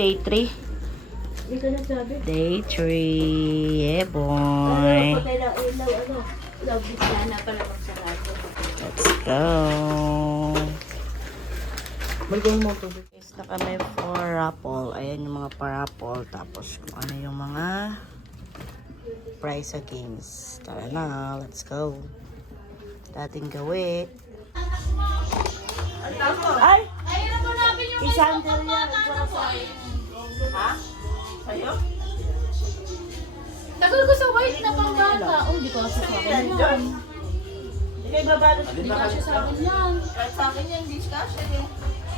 day 3. Hindi ka nagsabi. Day 3. Yeah, boy. Patay lang, love Bisyana pala magsarado. Let's go. Magawin mo tubig. Guys, na kami for raffle. Ayan yung mga pa-raffle. Tapos kung ano yung mga prize sa games. Tara na, let's go. Dating gawin. Ay! Isander yan. Ha? Sa'yo? Tagal ko sa white na panggata. Oh, di ko sa akin yan. Hindi kayo babalot. Di ko sa akin yan. Kahit sa akin yan, discussion eh.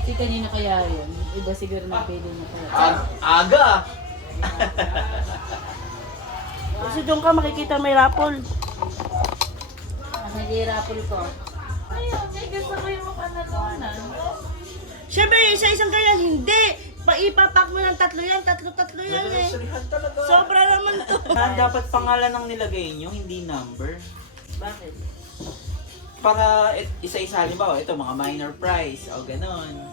Si kanina kaya yun. Iba siguro na pwede na kaya. Aga! Kasi doon ka makikita may raffle. Nag-i-raffle ko. Ayun, may gusto ko yung makanalunan. Siyempre, isa-isang ganyan, hindi. Ipapak mo ng tatlo yan eh. Sobra naman to. Dapat pangalan ang nilagay nyo, hindi number. Bakit? Para isa-isa, halimbawa, ito mga minor prize o ganon.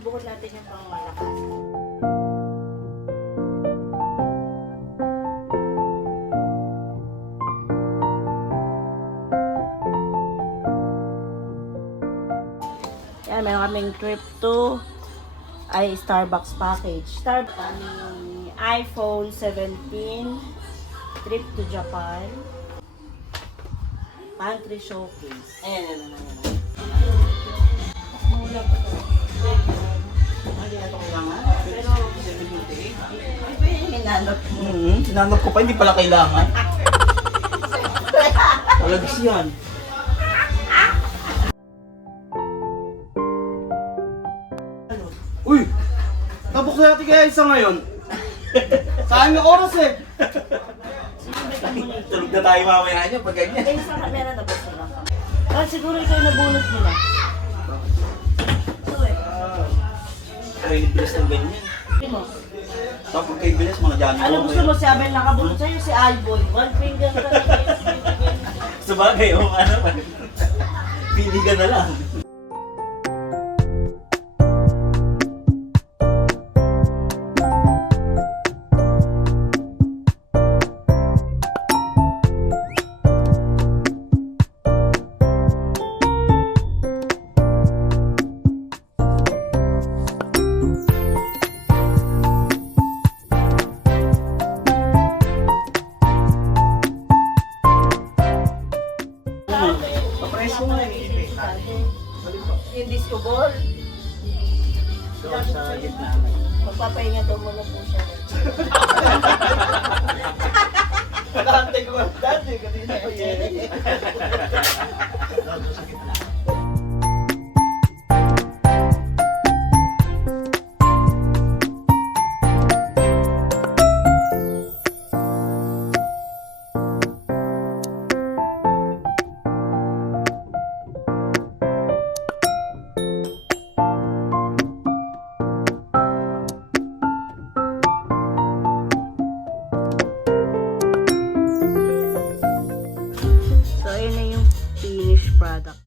Bukod natin yung pangmalakad. Yan, meron kaming trip to Starbucks package. Starbucks kaming iPhone 17, trip to Japan, pantry showcase. Ayan. Wala pa ito. Hindi na ito kailangan. Pero, 78. Ay ba yung hinanap mo? Sinanap ko pa, hindi pala kailangan. Talags yan. Uy! Tapos na natin kaya isa ngayon. Saan yung oras eh? Tulog na tayo mamaya nyo pag ganyan. Ay, sa camera na ba sila? Ah, siguro ikaw yung nabunot nila. Kaya bilis ng ganyan. Hindi mo. Tapos kay bilis, mga Johnny Ano gusto mo? Si Abel nakabunot sa'yo, si Alboy. One finger ka na. Sabagay, o ano pa. Pili ka na lang. Papreso nga eh. Yung disco ball. Sa gitna. Magpapahinga daw muna po siya. Nakantay ko dati, kanina pa yan. So, ayun na yung finished product.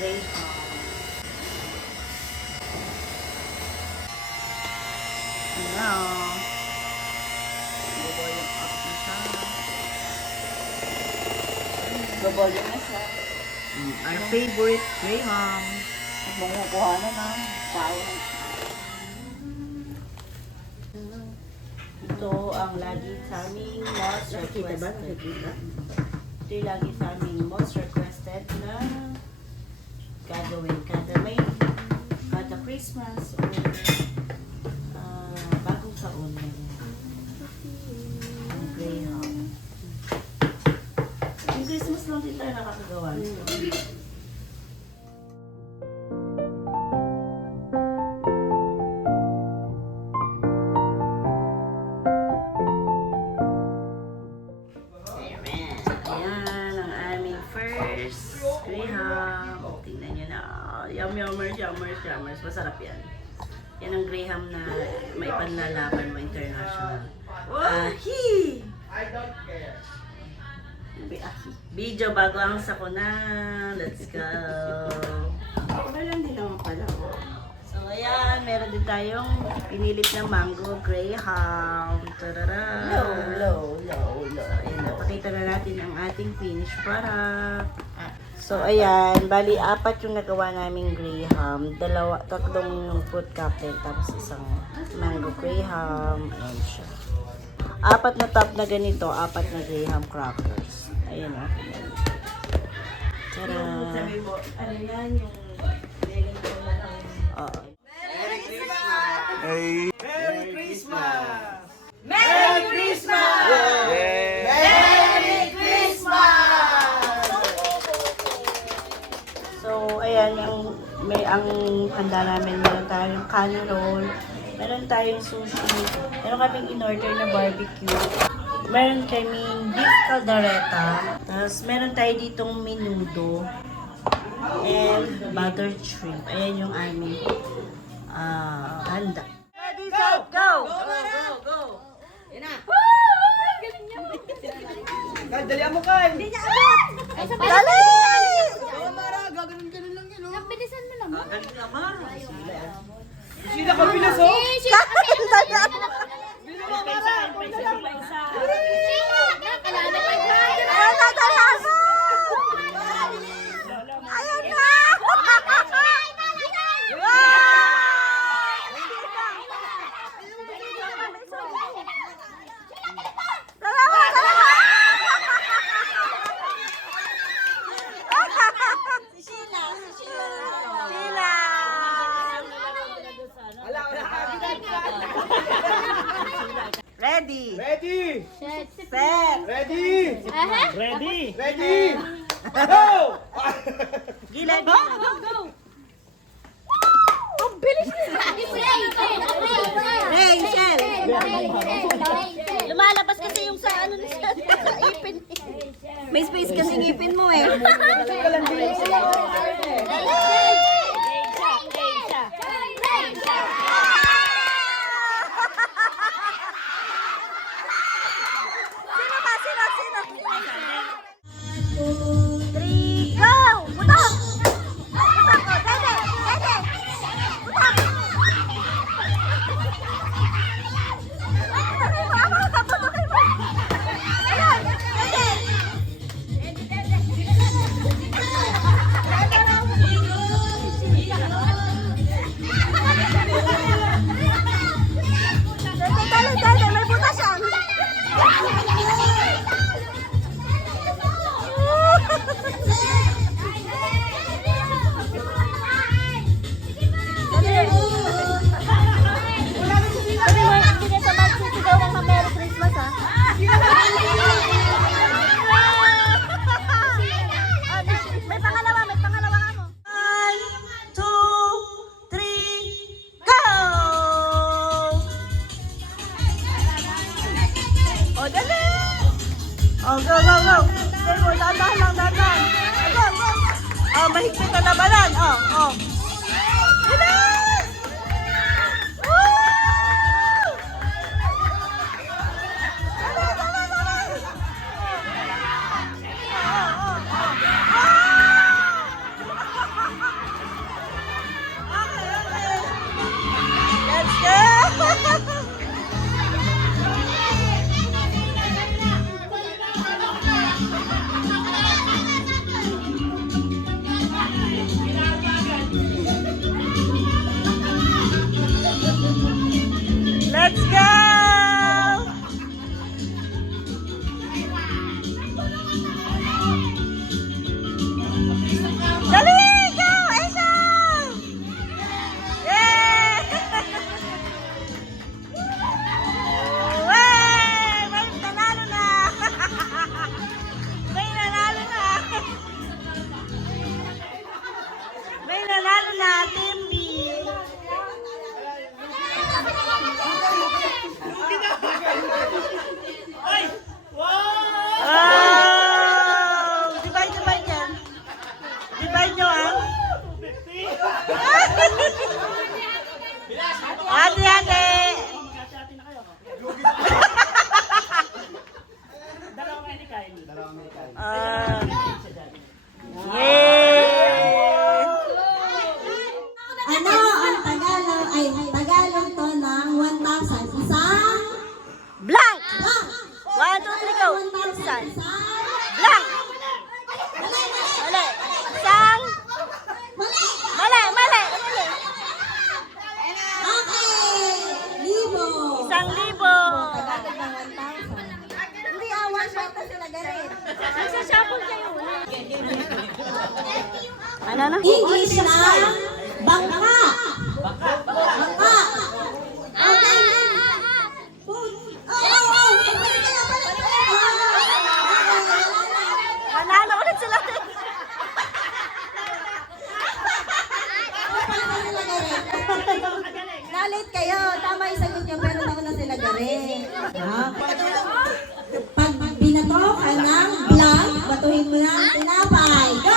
Great. Now, buboyong up na siya. Buboyong na siya. Our favorite Graham. At makukuha na ng tao. Ito ang lagi sa aming most requested. Ito yung lagi sa aming most requested na gagawin kada May, kada Christmas, or bagong taon na yun. Ang Graham. Yung Christmas lang din tayo nakakagawa. Ayan ang aming first Graham. Tingnan nyo na. Yummers, yummers, yummers. Masarap yan. Yan ang Graham na may panlalaban mo international. Ahi! Video bago ang sakuna. Let's go. Meron din naman pala. So ayan, meron din tayong pinilit na mango Graham. Tarara. Low. Ayan, napakita na natin ang ating finished product. So ayan, bali 4 yung nagawa naming Graham. 3 yung fruit cocktail, tapos isang mango Graham. Ayan siya. 4 na top na ganito, 4 na Graham crackers. Ayan o. Tara. Sabi mo, ano yan yung Merry Christmas! Merry Christmas! Merry Christmas! Merry Christmas! So, ayan, ang handa namin, meron tayong candy roll, meron tayong sushi, meron kaming in-order na barbecue, meron kaming beef caldereta, tapos meron tayo ditong menudo, and buttered shrimp. Ayan yung aming handa. Ready, set, go! Go! Kyle, dalihan mo, Kyle! Dali! Gaganon lang yun, oh. Bilisan mo naman. Sila ka pinas, oh! Ready! Ready! Set! Ready! Ready? Ready! Go! Gila, go! Rachel! Lumalabas kasi yung sa ano sa ipin. May space kasi ng ipin mo eh. Oh, go, go, go. Stay mo, dahan lang, dahan. Go, go. Oh, mahigpit na labanan. Oh, oh. Bilis! Woo! Dali, dali, dali. Oh, oh, oh. Okay, okay. Let's go! Divide nyo ang... Hati-hati! Ah. Yay! Ano ang Tagalog to ng 1,000? Isang Blank! blank. 1, 2, 3, go! Isang. Isang Blank! mali. Mali! Isang. Mali. Mali! Mali! Okay. Libo. Isang libo! Tagalog ng 1,000. Hindi awan siya ito sila galit. Nagsasapol kayo. Ano? English na bangka. Bangka. Okay. Manalo ulit sila. Galit kayo. Tama yung sagot niyo, pero ako na sila galit. Pag binato ka ng blank, batuhin mo ng tinapay. Go!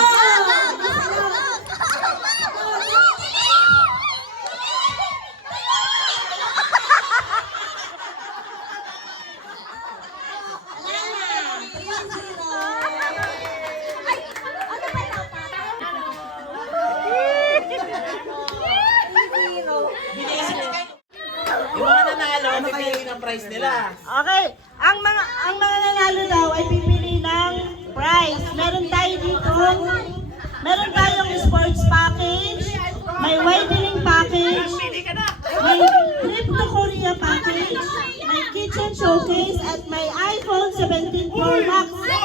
Yung mga nanalo, pipili ng prize nila. Okay, ang mga nanalo daw ay pipili ng prize. Meron tayong sports package, may widening package, may trip to Korea package, may kitchen showcase, at may iPhone 17 Pro Max. Wait.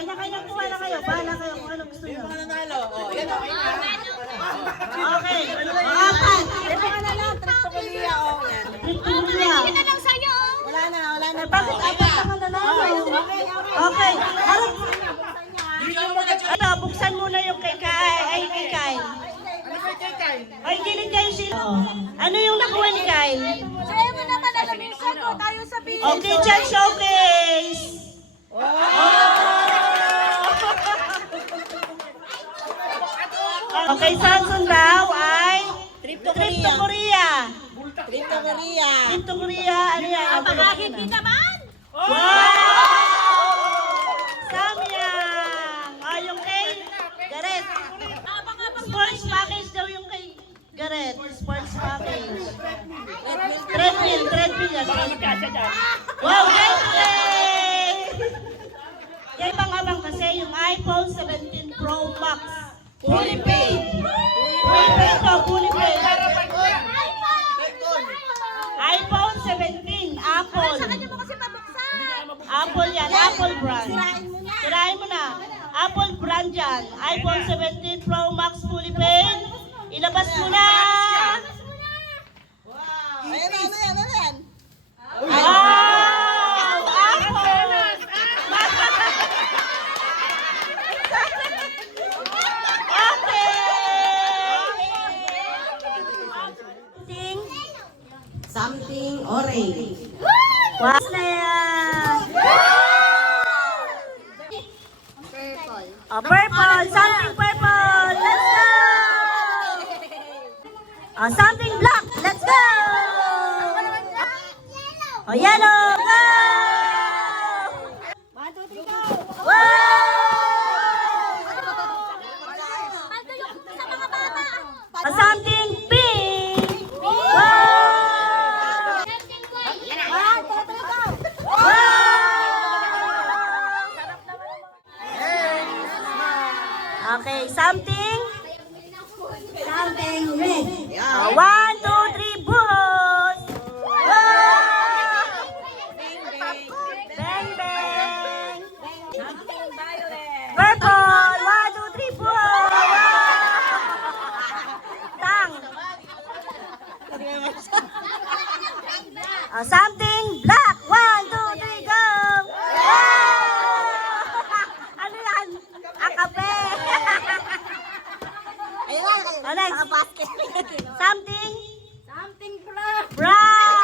Kanya-kanya kuha na kayo. Bahala kayo kung ano gusto nyo. Yung mga nanalo, yan okay na. Okay, apat. Ito ka na lang, trip to Korea. Trip to Korea. Wala na. Bakit apat ang nanalo? Okay. Harap. Ano, buksan muna yung kay Kyle. Ano ba kay Kyle? Ay, gilid kayo sila. Ano yung nakuha ni Kyle? Sayo mo naman, alam mo ko tayo sa video. Oh, kitchen showcase. Okay, Samsung daw ay trip to Korea. Trip to Korea. Trip to Korea. Ano yan? Napakahindi naman. Wow! Samyang! Yung kay Gareth. Sports package daw yung kay Gareth. Sports package. Treadmill yan. Wow, gameplay! Kaya abang kasi yung iPhone 17 Pro Max. Fully paid. Fully paid. iPhone 17, Apple. Apple yan, Apple brand. Sirain mo na. Apple brand yan. iPhone 17 Pro Max fully paid. Ilabas mo na. Ano yan? Wow! Apple! Okay! Something orange. Wow na yan! Oh, purple! Something purple! Let's go! Oh, something black! Let's go! Oh, yellow! Go! 1, 2, 3, go! Wow! Oh, something pink! Wow! Okay, something Red. 1, 2, 3, buhos! Wow! Bang, bang! Purple! 1, 2, 3, buhos! Tang! Something black! 1, 2, 3, go! Wow! Ano yan? Akape! Oh, next. Something? Something brown. Brown!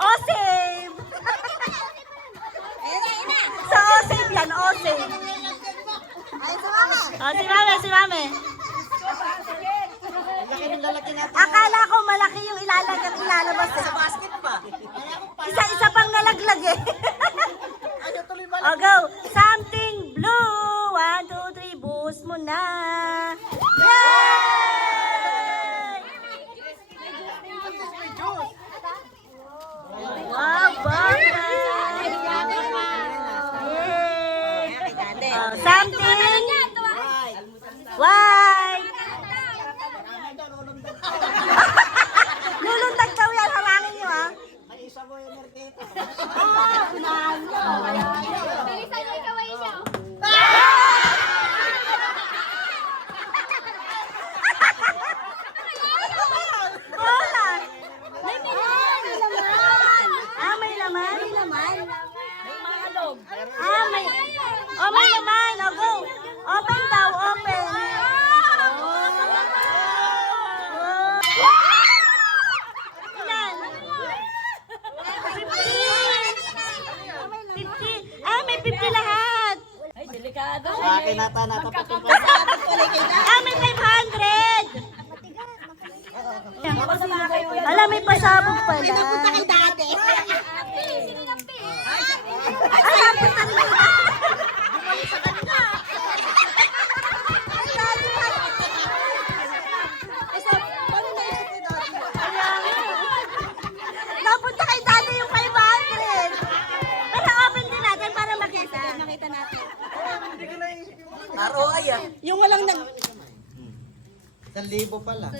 Ose! Oh, si Mami. Akala ko malaki yung ilalabas eh. Sa basket pa. Isa pang nalaglag eh. Oh, go. Something blue. 1, 2, 3. Boost mo na. Yay! Wow, bongga. Yay! Oh, something white. Lulundag daw yan. Harangin nyo ah. Bilisan niyo yung kamay niyo. Wala. May laman. Ah, may laman? May laman. Ah, may... Oh, may laman. Oh, go. Open daw, open. Ilan? 50. 50. Ah, may 50 lahat. Sa akin nata natapos. Ah, may 500. Alam, may pasabog pala. May napunta kay dati. Ay, napunta rin. Napunta kay dati yung 500. Pero open din natin para makita. Makita natin. ROI ah. Yung walang nag... 1,000 pala.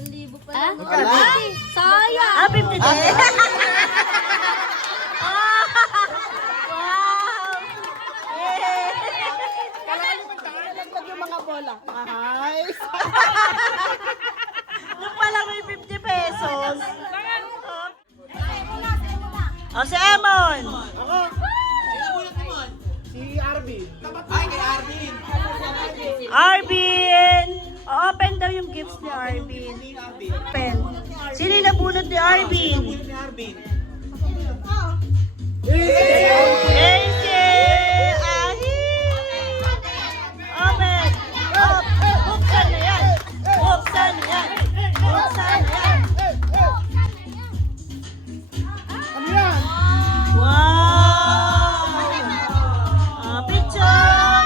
Ah? Wala. Sayang. Ah, 50 din. Wow! Yay! Nalaglag yung mga bola. Nice. Yung pala may 50 pesos. O, si Emon. Ako. Si Arvin. Ay, kay Arvin. Arvin! Open daw yung gifts ni Arvin. Open. Sino yung nabunot ni Arvin? Ni Arvin. AC! Ahi! Open! Buksan na yan! Buksan na yan! Buksan na yan! Ano yan? Wow! Picture!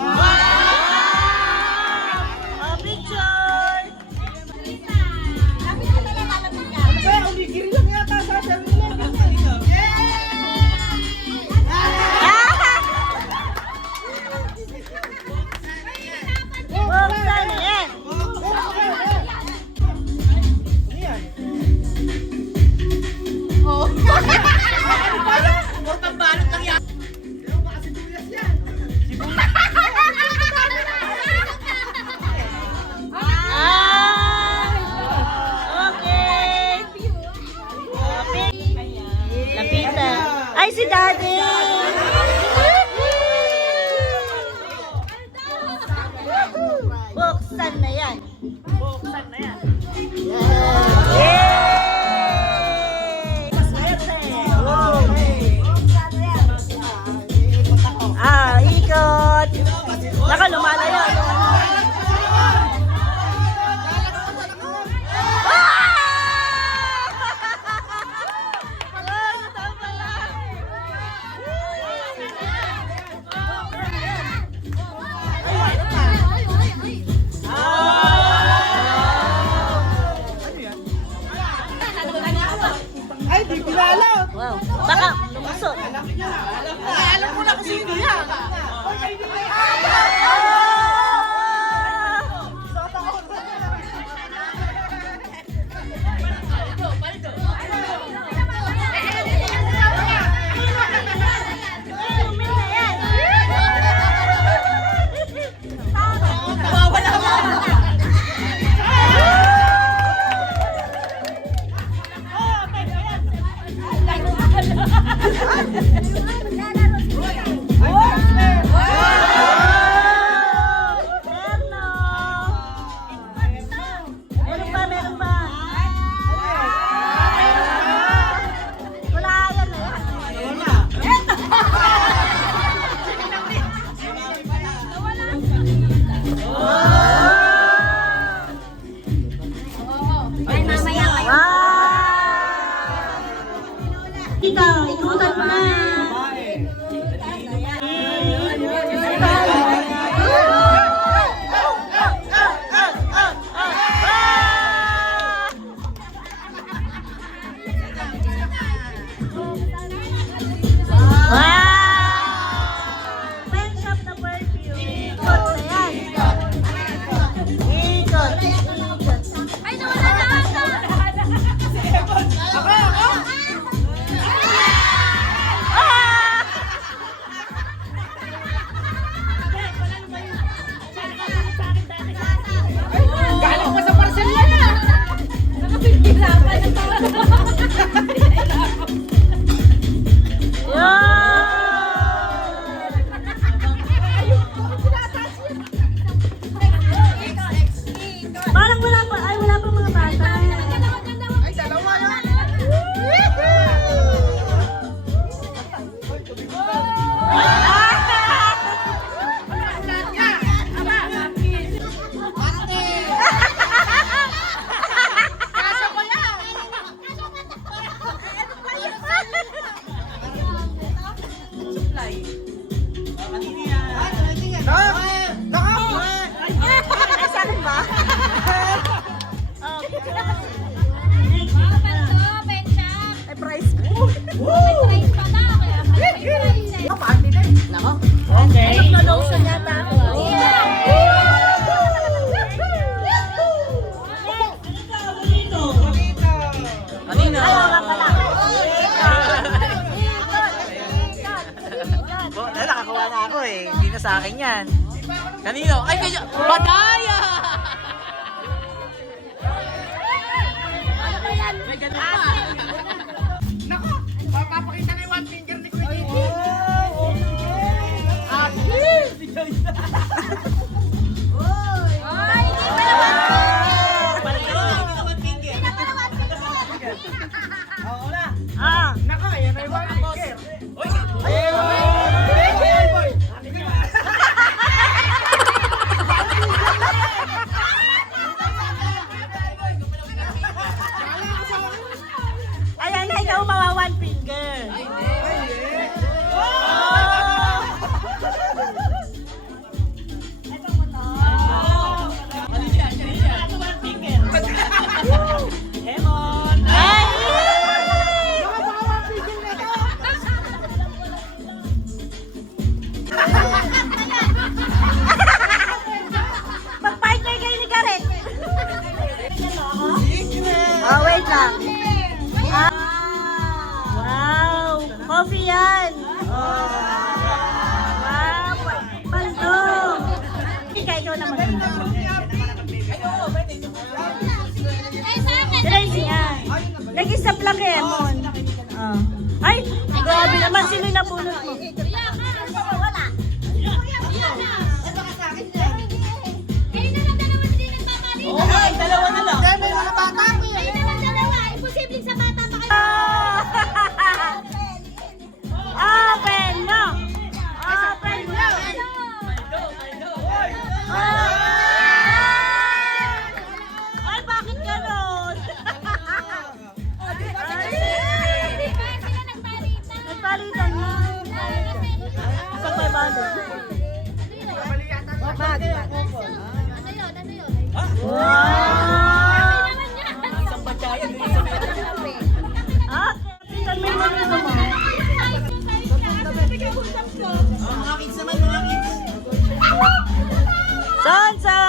Wow! Picture! Kaya umigir lang yata sa 7-Eleven. Buksan na yan! Okay. Lapitan. Ay, si Daddy! Buksan na yan. Buksan na yan. Yay! Swerte! Ah, ikot! Naka, lumalayo. Ay, di kilala. Wow. Baka lumusot. Alam ko na kung sino yan. Meron pa. Wala yan. Ikaw, ikutan mo na. Wow! Pen shop na perfume. Ikot na yan. Ikot. Ikot. Ay, nawala na ata! Galing pa sa parcel yan ah! Nakapihirapan na to. Parang wala pa, ay wala pa mga bata. Ay, dalawa yan! Kanino? Nakakuha na ako eh. Hindi na sa akin yan. Kanino? Ay, kaya... Badaya! May ganun pa. Nako! Papapakita na yung one finger ni Kuya Gigi. Nako, yan ay one finger. Ayan na, ikaw mawa one finger. Mag-partner kayo ni Gareth. Oh, wait lang. Ah, wow! Coffee yan! Oh. Wow! Paldo! Ikaw naman. Tracy yan. Nag-isap lang kay Emon. Oh. Ay! Grabe naman. Sino yung napulot mo? Ay, dalawa na lang. Open mo! Open mo! Ay, bakit ganon? Nagpalitan mo. Isang 500. Wow! Isang batyayan din sa meron. Ah, kapitan mo yung mga mo. Mga kids naman, mga kids. Sonson!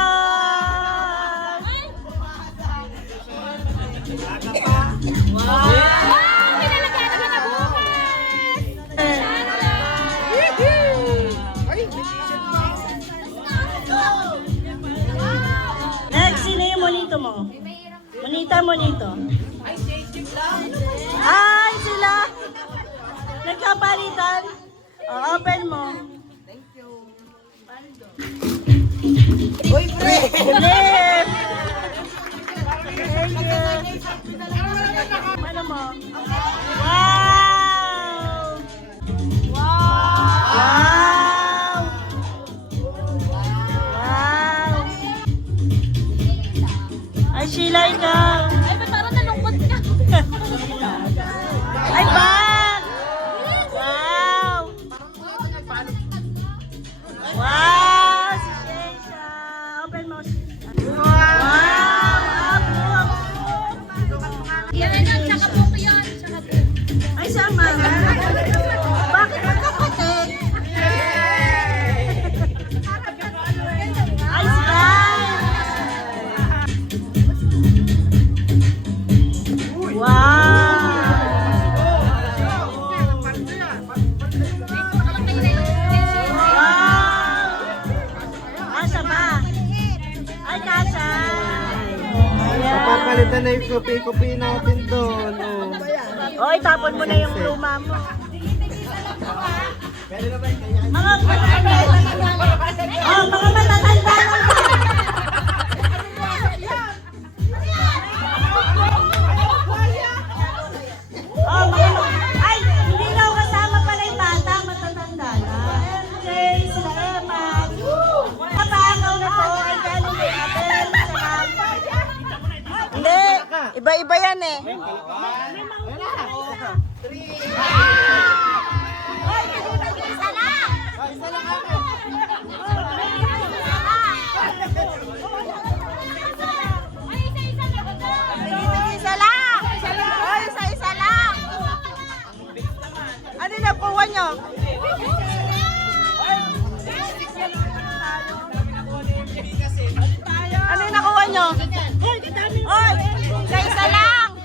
Next, sino yung monito mo? Monito. Ay, sila! Nagkapalitan. Open mo. Uy, pre! Flip! Thank you. Ano mo? Wow! Wow! Wow! Ay, Sheila, ikaw. Ay, ba't parang nalungkot ka? Ay, bye! Kopi-kopi natin doon. Oh. O, itapon mo na yung luma mo. Mga mga matatanda lang. Oh, ay, hindi daw kasama pala yung bata, matatanda na. MJ, sila Emma. Kapagaw na po, ay gano'n may Abel, hindi, iba-iba yan eh. Isa lang! Oy, isa-isa lang! Ano yung nakuha nyo? Ano yung nakuha nyo? Oy, isa-isa lang!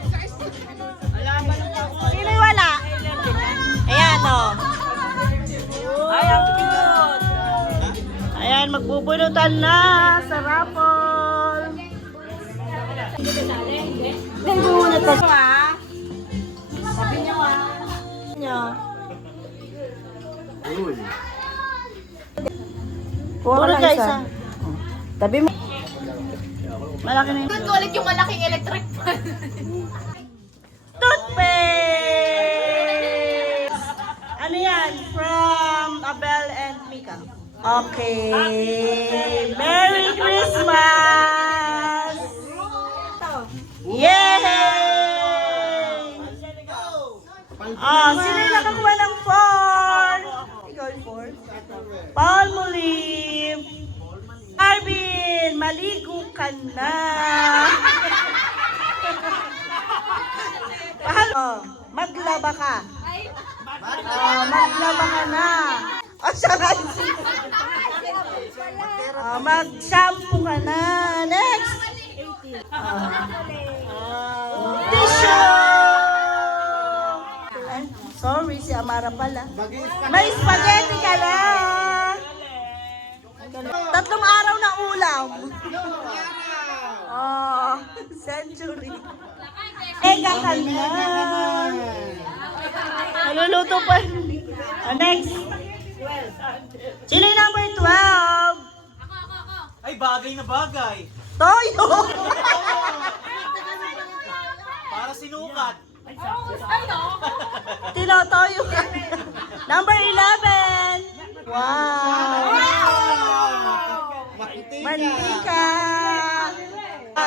Sino yung wala? Ayan o. Ay, ang cute! Ayan, magbubunutan na sa raffle. Nagbubunot pa siya. Sabi niyo Kuha ka lang isa. Tabi mo. Malaki na yun. Ulit yung malaking electric fan. Toothpaste! Ano yan? From Abel and Mika. Okay. Merry Christmas! Yay! Sino yung nakakuha ng 4? Ikaw yung 4? Palmolive! Arvin, maligo ka na! Maglaba ka. Maglaba ka na. Siya nga. Mag-shampoo ka na. Next. Tissue. Ay, sorry, si Amara pala. May spaghetti ka na. 3 araw na ulam. Century. Ega ka na. Maluluto pa. Next. Sino yung number 12? Ay, bagay na bagay. Toyo. Para sinukat. Tinotoyo ka. Number 11. Wow. Mantika. Oh.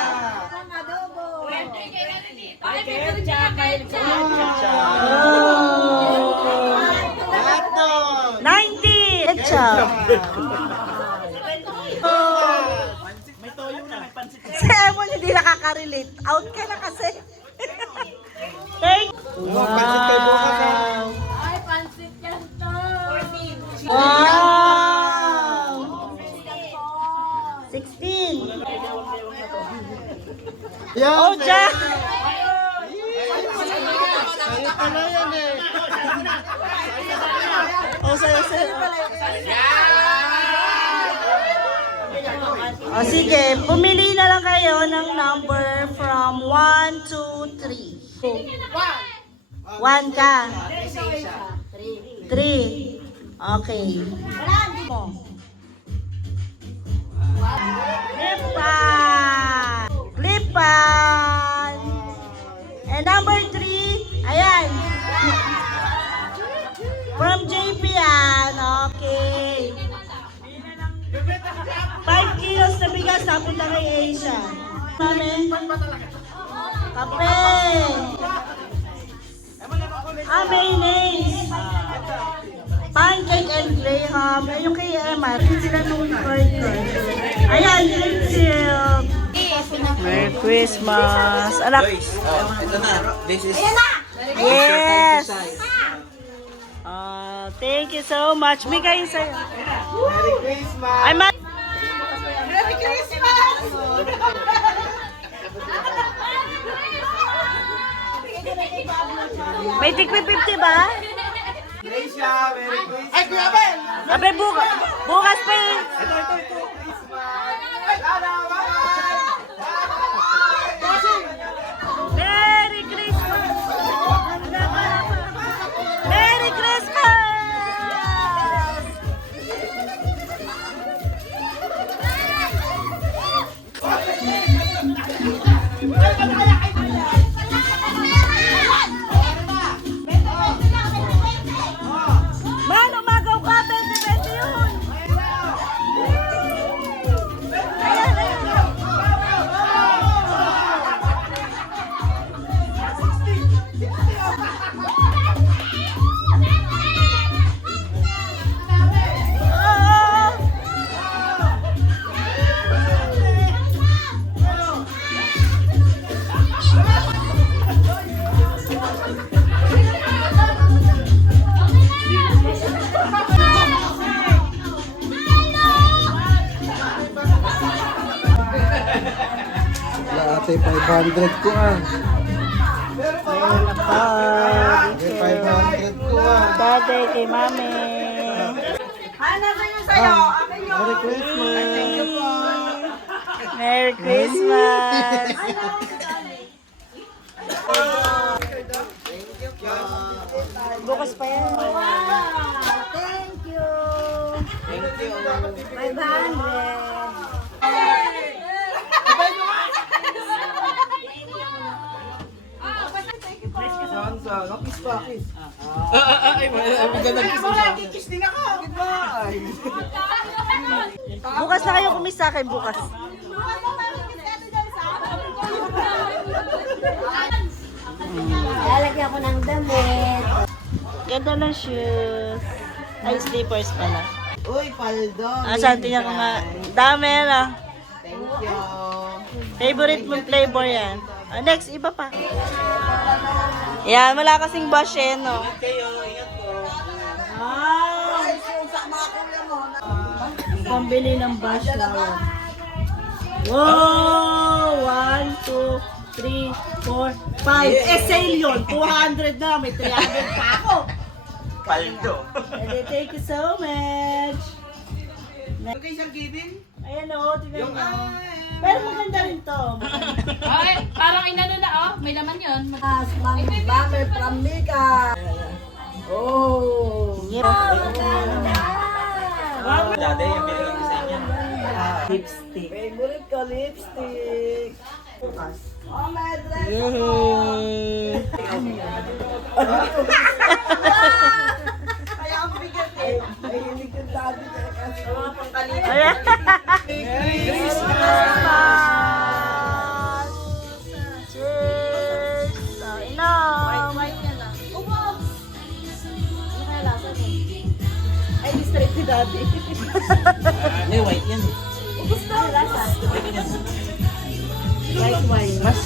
90. Ketchup. May toyo na, may pansit. Si Emon hindi nakaka-relate. Out ka na kasi. Thank you. Wow. Ay, pansit yan to. 14. Wow. 16. Oh, Jack. Sa'yo pala yan eh. Oh, sa'yo. O sige, pumili na lang kayo ng number from 1 to 3. 1 ka. 3. Okay. Clipan. And number 3, ayan. From JP yan. Okay. 5 kilos na bigas napunta kay Asia. Mami. Kape. Mayonnaise. Pancake and graham. Yung kay Emma. Sila nung burger. Ayan, green silk. Merry Christmas. Anak. Guys, ito na. This is... Yes. Thank you so much. Bigay sa'yo. Merry Christmas! Ay, Merry Christmas! may tigpi 50 ba? Gracia, Merry Christmas! Ay, Kuya Ben! Abe, bukas pa eh. Ito. Christmas! Lala, bye! Bye! Ate, 500 ko ah. Meron na pa. Ate, 500 ko ah. Daddy, kay mami. Merry Christmas. Merry Christmas. Bukas pa yan. Thank you. 500. Bukas na kayo kumis sa akin, bukas. Lalagyan ko ng damit. Ganda ng shoes. Ay, slippers pala. Uy, paldo. Saan tingnan ko nga. Dami na. Thank you. Favorite mong flavor yan. Next, iba pa. Yan, wala kasing bash eh, no? Pambili ng bash lang. Wow! 1, 2, 3, 4, 5. Eh, sale yun. 200 na. May 300 pa ako. Paldo. Thank you so much. Okay siyang giving? Ayan o, tingnan mo. Pero maganda rin to. Ay, parang inano na, oh. May laman yun. Bummer from Mika. Oh. Dati yung binigay ko sa inyo. Lipstick. Favorite ko, lipstick. Bukas. Yay! Kaya ang bigat eh. Mahilig yung dati. Mga pangkalito. Christmas! Cheers! So, inom! Ay, district ni Daddy. Hindi, white yan. White wine. Mas